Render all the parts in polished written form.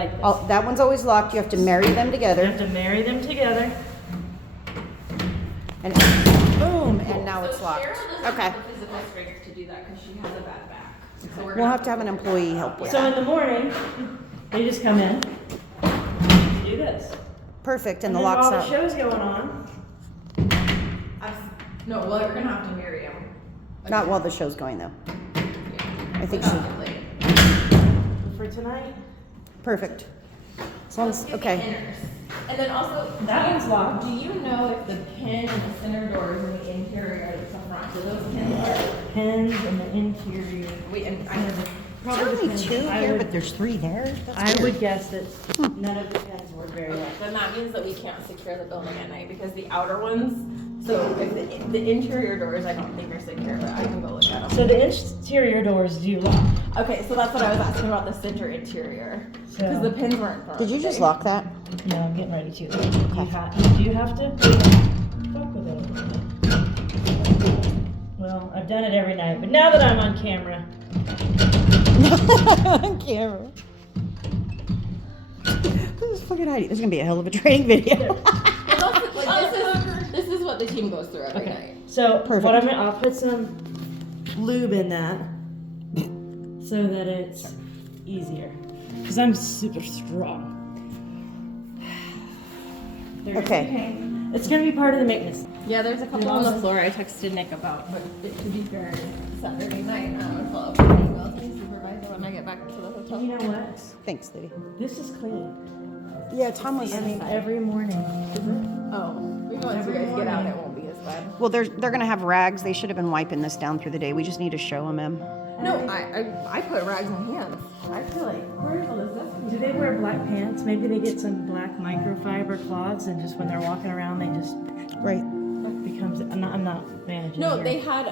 like this. Oh, that one's always locked. You have to marry them You together. have to marry them together. And boom, and now it's locked. Okay. Cheryl doesn't have the physical strength to do that because she has a bad back. So We'll have to have an employee help with So in that. the morning, they just come in, do this. Perfect, and the then lock's while the out. show's going on, No, well, you're gonna have to marry him. Not while the show's going, though. I think Without so. it later. for tonight, Perfect. As long as, okay. And then also, That one's locked. Do you know if the pin and the center doors in the interior are the front? Do those pins are? pins in the interior. Wait, and I There's only depends. two I here, would- but there's three there. I That's weird. would guess that none of the pins were very well. then that means that we can't secure the building at night because the outer ones. So if the interior doors, I don't think are secure, but I can go look at them. So the interior doors do lock. Okay, so that's what I was asking about the center interior because So- the pins weren't. for Did you us just today. lock that? No, I'm getting ready to. You do have to fuck with it. Well, I've done it every night, but now that I'm on camera, On camera. This is fucking Heidi. This is gonna be a hell of a training video. It's also, like, this is what the team goes through every okay. night. So Perfect. what I'll put some lube in that so that it's easier, because I'm super strong. They're gonna Okay. be pain. It's gonna be part of the maintenance. Yeah, there's a couple on the floor I texted Nick about, but to be fair, Saturday night, I'll follow up with an email to the supervisor when I get back to the hotel. You know what? Thanks, Liddy. This is clean. Yeah, Tom was. Every morning. Oh, we once you guys get out, it won't be as bad. Well, they're gonna have rags. They should have been wiping this down through the day. We just need to show them, Em. No, I put rags in hands. I feel like, where's all this stuff? Do they wear black pants? Maybe they get some black microfiber cloths, and just when they're walking around, they just Right. becomes. I'm not managing. No, here. they had,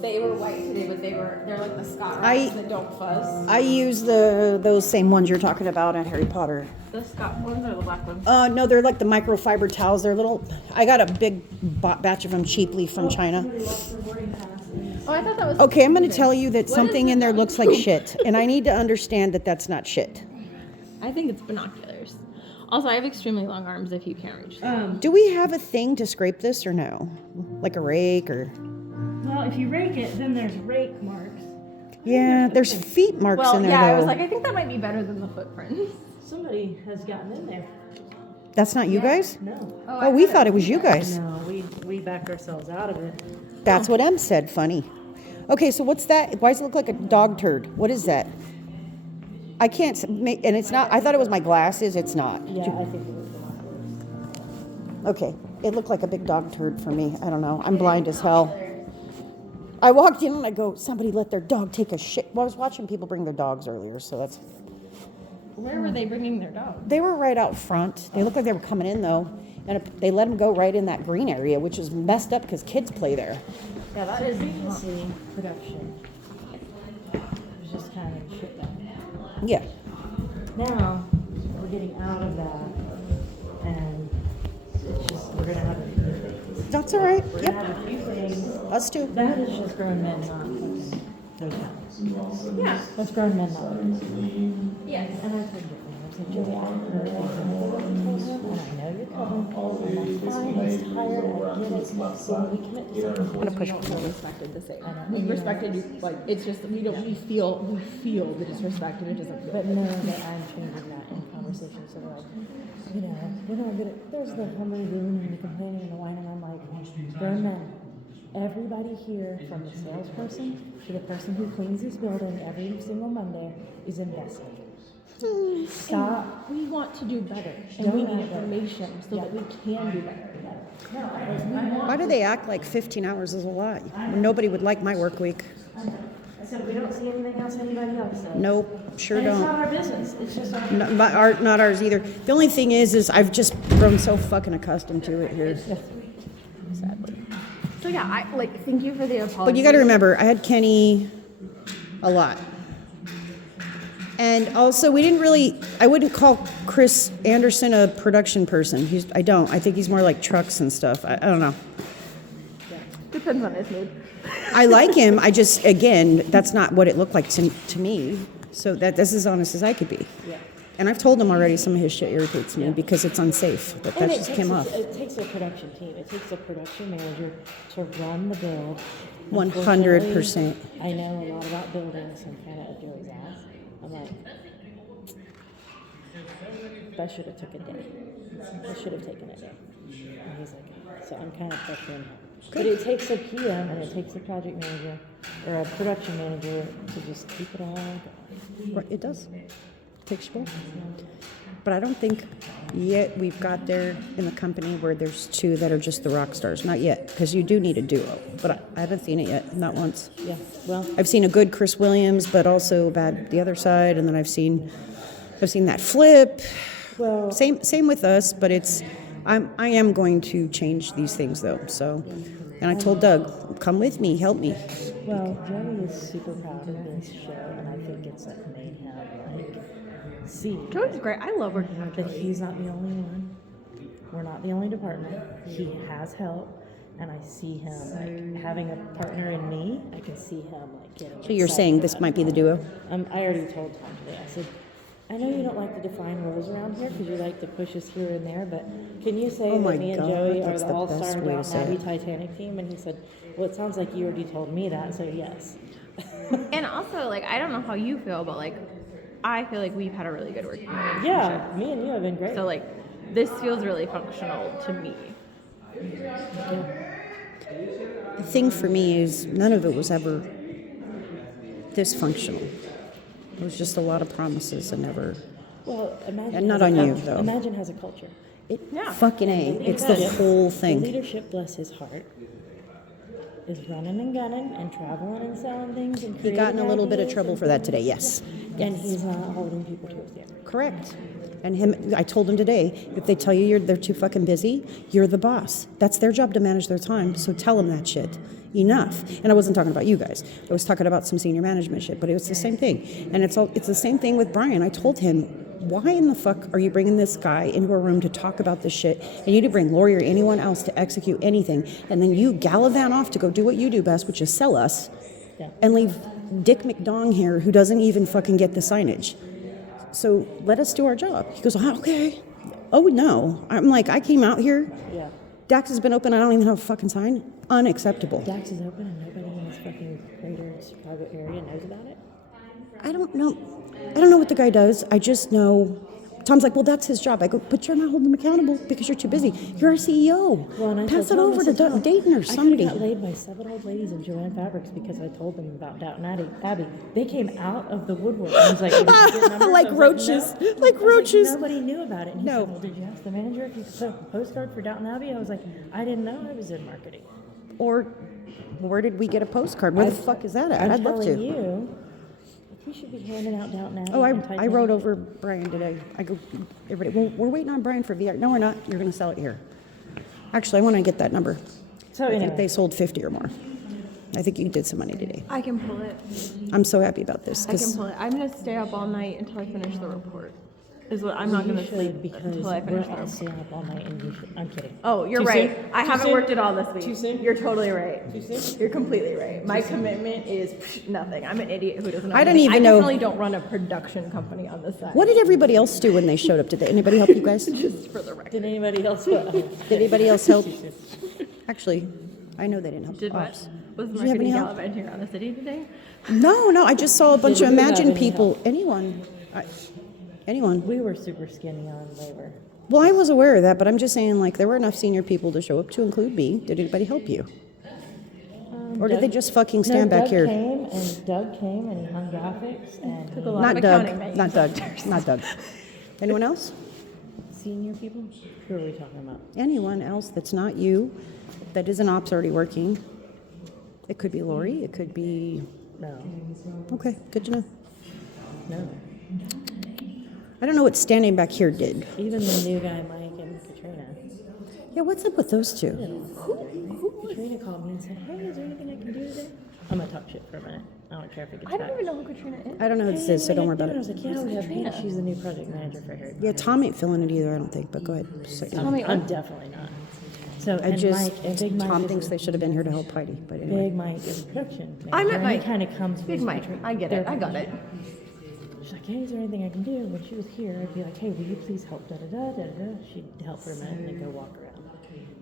they were white today, but they're like the Scott I- rags that don't fuzz. I use those same ones you're talking about at Harry Potter. The Scott ones or the black ones? No, they're like the microfiber towels. They're little. I got a big batch of them cheaply from China. Oh, I thought that was. Okay, I'm going to tell you that What something is in there it? looks like shit, and I need to understand that that's not shit. I think it's binoculars. Also, I have extremely long arms if you can't reach them. Do we have a thing to scrape this or no? Like a rake or? Well, if you rake it, then there's rake marks. Yeah, there's feet marks Well, in there yeah, though. I was like, I think that might be better than the footprints. Somebody has gotten in there. That's not you guys? No. Oh, we thought it was you guys. No, we backed ourselves out of it. That's what Em said. Funny. Okay, so what's that? Why does it look like a dog turd? What is that? I can't make, and it's not. I thought it was my glasses. It's not. Yeah, I think it was binoculars. Okay, it looked like a big dog turd for me. I don't know. I'm blind as hell. I walked in and I go, somebody let their dog take a shit. Well, I was watching people bring their dogs earlier, so that's. Where were they bringing their dog? They were right out front. They looked like they were coming in though, and they let them go right in that green area, which is messed up because kids play there. Yeah, that is. BBC production. It was just kind of shit down. Yeah. Now we're getting out of that, and it's just we're gonna have a few things. That's all right. We're gonna Yep. have a few things. Us too. That is just grown men, not fucking those guys. Yeah. That's grown men, not those. Yes. And I told you, I said, Julie, I heard everything and I know you're coming, and that's fine, he's tired, I get it. So when we commit to something, I'm gonna push. We don't feel respected the same. I know. We respected you, like, it's just, we don't, we feel the disrespect and it doesn't feel. but know that I'm changing that in conversation, so like, we're not good at, there's the humming and the complaining and the whining, I'm like, grown men. Everybody here, from the salesperson to the person who cleans this building every single Monday, is invested. Stop. We want to do better and we Don't need act better. information so that we can do better. Why do they act like 15 hours is a lot? Nobody would like my work week. So we don't see anything else anybody else says. Nope, sure And it's don't. not our business. It's just our Not ours either. The only thing is I've just grown so fucking accustomed to it here. Sadly. So yeah, I, like, thank you for the apology. But you got to remember, I had Kenny a lot. And also, I wouldn't call Chris Anderson a production person. I don't. I think he's more like trucks and stuff. I don't know. Depends on his mood. I like him. I just, again, that's not what it looked like to me. So that's as honest as I could be. Yeah. And I've told him already some of his shit irritates me because it's unsafe, but that And just came off. It takes a production team. It takes a production manager to run the build. 100%. Unfortunately, I know a lot about buildings and kind of Joey's ass. I'm like, that should have took a day. That should have taken a day. And he's like, so I'm kind of pressuring him. But it takes a PM and it takes a project manager or a production manager to just keep it all going. Right, it does. Takes both. But I don't think yet we've got there in the company where there's two that are just the rock stars. Not yet, because you do need a duo. But I haven't seen it yet, not once. Yeah, well, I've seen a good Chris Williams, but also bad the other side, and then I've seen that flip. well, Same with us, but I am going to change these things though. So, and I told Doug, come with me, help me. well, Joey is super proud of this show, and I think it's like made him like see Joey's great. I love working with that Joey. he's not the only one. We're not the only department. He has help, and I see him like having a partner in me. I can see him like getting. So you're excited saying this about might be the duo? I already told Tom today. I said, I know you don't like to define roles around here because you like to push us here and there, but can you say Oh my that me and God, Joey are that's the the all-star best way to Downton say Abbey it. Titanic team? And he said, well, it sounds like you already told me that, so yes. And also, like, I don't know how you feel, but like, I feel like we've had a really good working relationship. Yeah, me and you have been great. So like, this feels really functional to me. The thing for me is none of it was ever dysfunctional. It was just a lot of promises and never. Well, imagine. And not has a on you, culture. though. Imagine has a culture. It, Yeah. Fucking A. It's the leadership- whole The thing. leadership, bless his heart, is running and gunning and traveling and selling things and He got in a creating little bit of ideas trouble and for that things. today, yes. And he's not holding people to a standard. Correct. And him, I told him today, if they tell you they're too fucking busy, you're the boss. That's their job to manage their time, so tell them that shit. Enough. And I wasn't talking about you guys. I was talking about some senior management shit, but it was the same thing. And it's the same thing with Brian. I told him, why in the fuck are you bringing this guy into a room to talk about this shit? And you to bring Lori or anyone else to execute anything, and then you gallivant off to go do what you do best, which is sell us, Yeah. and leave Dick McDong here who doesn't even fucking get the signage. So let us do our job. He goes, okay. Oh no. I'm like, I came out here. Yeah. Dax has been open. I don't even have a fucking sign. Unacceptable. Dax is open and nobody in this fucking greater Chicago area knows about it. I don't know. I don't know what the guy does. I just know. Tom's like, well, that's his job. I go, but you're not holding him accountable because you're too busy. You're our CEO. Well, and I Pass it told Tom, over I to said, Tom, Dayton or somebody. I got laid by 7 old ladies of Joanne Fabrics because I told them about Downton Abbey. They came out of the woodwork. I was like, "Did you get numbers?" Like I was roaches. "No." Like I was roaches. Nobody knew about it. And he No. said, well, did you ask the manager if you could put a postcard for Downton Abbey? I was like, I didn't know I was in marketing. Or where did we get a postcard? Where the fuck is that at? I'm I'd love telling to. you, we should be handing out Downton Abbey. Oh, and I Titanic. wrote over Brian today. I go, everybody, well, we're waiting on Brian for VR. No, we're not. You're going to sell it here. Actually, I want to get that number. So I think anyway, they sold 50 or more. I think you did some money today. I can pull it. I'm so happy about this. I can 'cause pull it. I'm gonna stay up all night until I finish the report. Is what I'm not you gonna should sleep because until I we're finish the all report. staying up all night and you should. I'm kidding. Oh, you're Too right. soon? I Too haven't soon? worked it all this week. Too soon? You're totally right. Too soon? You're completely right. My commitment is nothing. I'm an idiot who doesn't know. I don't anything. even know- I definitely don't run a production company on the side. what did everybody else do when they showed up? Did anybody help you guys? Did Just for the record. Did anybody else? Did anybody else help? Actually, I know they didn't help. Did what? Ops. Was Did you have any marketing help? gallivanting around the city today? No, I just saw a bunch of Did you have Imagine any people. Anyone. Anyone. We were super skinny on labor. Well, I was aware of that, but I'm just saying, like, there were enough senior people to show up, to include me. Did anybody help you? Or did they just fucking stand back Doug here? Doug came and he hung graphics and Took he- a lot Not of Doug. accounting that Not you Doug. Not Doug. Anyone else? senior people. Who are we talking about? Anyone else that's not you, that isn't ops already working? It could be Lori. It could be. No, Okay, good to know. no. I don't know what standing back here did. Even the new guy, Mike and Katrina. Yeah, what's up with those two? Katrina called me and said, "Hey, is there anything I can do today?" I'm gonna talk shit for a minute. I don't care if it gets I don't back. even know who Katrina is. I don't know who this is, so don't worry about I it. was like, "Yeah, we have Hannah. She's the new project manager for Harry." Yeah, Tom ain't feeling it either, I don't think, but go ahead. So, I'm definitely not. So I and just, Mike and Big Mike Tom is thinks a- they should have been here to help Heidi, but anyway. Big Mike is a production. I met manager, and Mike. He kind of comes Big with Mike. Katrina. I get it. I got it. she's like, hey, is there anything I can do? When she was here, I'd be like, hey, will you please help, da da da da da. She'd help for a minute and then go walk around.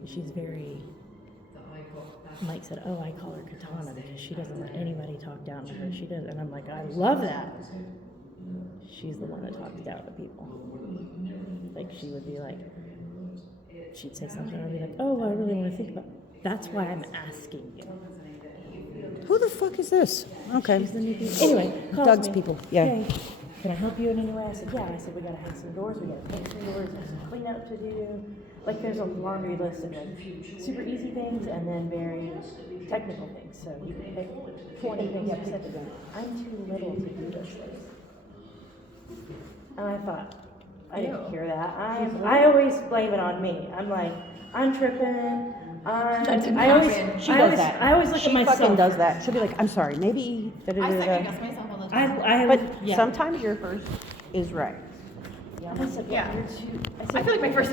And she's very, Mike said, oh, I call her Katana because she doesn't let anybody talk down to her. She does, and I'm like, I love that. She's the one that talks down to people. Like, she would be like, she'd say something, and I'd be like, oh, I really want to think about it. That's why I'm asking you. Who the fuck is this? Okay. She's the new people. Anyway, calls Doug's me. people, yeah. Hey, can I help you in any way? I said, yeah. I said, we gotta hang some doors, we gotta paint some doors, there's some cleanup to do. Like, there's a laundry list of like super easy things and then very technical things. So you can pick 20 things. I said, I'm too little to do those things. And I thought, I didn't hear that. I always blame it on me. I'm like, I'm tripping. I always look She at myself. fucking does that. She'll be like, I'm sorry, maybe. I second guess myself all the time. But yeah. sometimes your first is right. I said, Yeah. you're too. I feel like my first